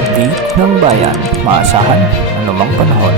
update ng bayan. Maasahan anumang panahon.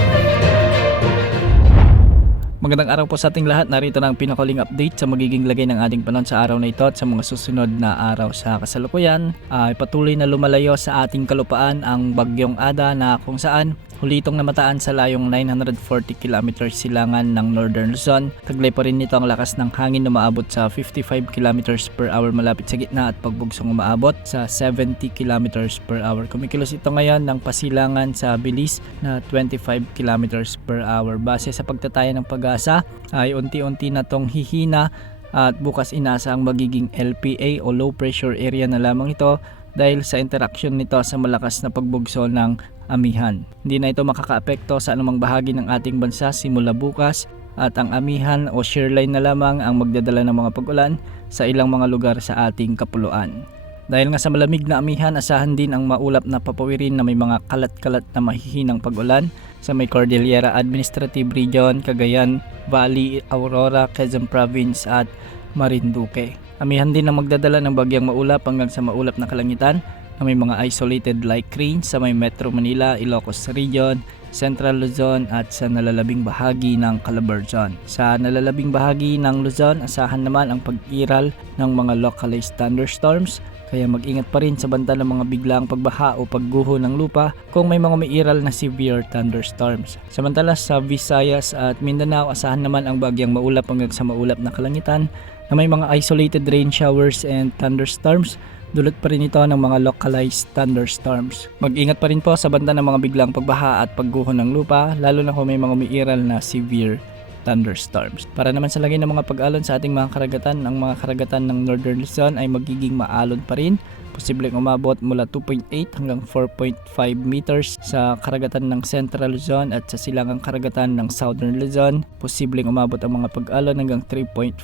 Magandang araw po sa ating lahat. Narito na ang pinakaling update sa magiging lagay ng ating panahon sa araw na ito at sa mga susunod na araw. Sa kasalukuyan ay patuloy na lumalayo sa ating kalupaan ang Bagyong Ada na kung saan huli itong namataan sa layong 940 km silangan ng Northern Luzon. Taglay pa rin nito ang lakas ng hangin na umaabot sa 55 km per hour malapit sa gitna at pagbugsong umaabot sa 70 km per hour. Kumikilos ito ngayon ng pasilangan sa bilis na 25 km per hour. Base sa pagtataya ng Pag-asa ay unti-unti na tong hihina at bukas inasa ang magiging LPA o low pressure area na lamang ito dahil sa interaction nito sa malakas na pagbugso ng amihan. Hindi na ito makakaapekto sa anumang bahagi ng ating bansa simula bukas at ang amihan o shear line na lamang ang magdadala ng mga pag-ulan sa ilang mga lugar sa ating kapuluan. Dahil nga sa malamig na amihan, asahan din ang maulap na papawirin na may mga kalat-kalat na mahihinang pag-ulan sa may Cordillera Administrative Region, Cagayan Valley, Aurora, Quezon Province at Marinduque. Amihan din ang magdadala ng bagyang maulap hanggang sa maulap na kalangitan na may mga isolated light rain sa may Metro Manila, Ilocos Region, Central Luzon at sa nalalabing bahagi ng Calabarzon. Sa nalalabing bahagi ng Luzon, asahan naman ang pag-iral ng mga localized thunderstorms kaya mag-ingat pa rin sa banta ng mga biglaang pagbaha o pagguho ng lupa kung may mga mairal na severe thunderstorms. Samantala sa Visayas at Mindanao, asahan naman ang bagyang maulap hanggang sa maulap na kalangitan na may mga isolated rain showers and thunderstorms. Dulot pa rin ito ng mga localized thunderstorms. Mag-ingat pa rin po sa banda ng mga biglang pagbaha at pagguho ng lupa, lalo na kung may mga umiiral na severe thunderstorms. Para naman sa lagay ng mga pag-alon sa ating mga karagatan, ang mga karagatan ng Northern Luzon ay magiging maalon pa rin. Posibleng umabot mula 2.8 hanggang 4.5 meters sa karagatan ng Central Luzon at sa silangang karagatan ng Southern Luzon. Posibleng umabot ang mga pag-alon hanggang 3.4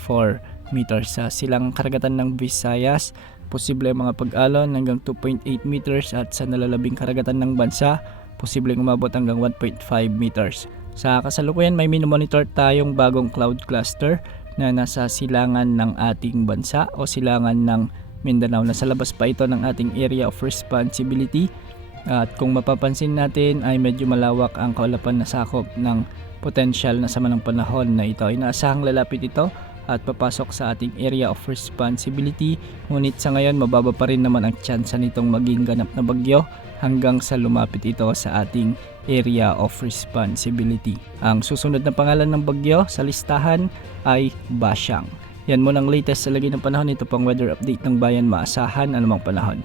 meters sa silangang karagatan ng Visayas. Posible ang mga pag-alon hanggang 2.8 meters at sa nalalabing karagatan ng bansa, posibleng umabot hanggang 1.5 meters. Sa kasalukuyan may minomonitor tayong bagong cloud cluster na nasa silangan ng ating bansa o silangan ng Mindanao. Nasa labas pa ito ng ating area of responsibility at kung mapapansin natin ay medyo malawak ang kaulapan na sakop ng potensyal na sama ng panahon na ito. Inaasahang lalapit ito at papasok sa ating area of responsibility, ngunit sa ngayon mababa pa rin naman ang tsansa nitong maging ganap na bagyo hanggang sa lumapit ito sa ating area of responsibility. Ang susunod na pangalan ng bagyo sa listahan ay Basyang. Yan muna ang latest sa lagay ng panahon. Ito pang weather update ng bayan, maasahan anumang panahon.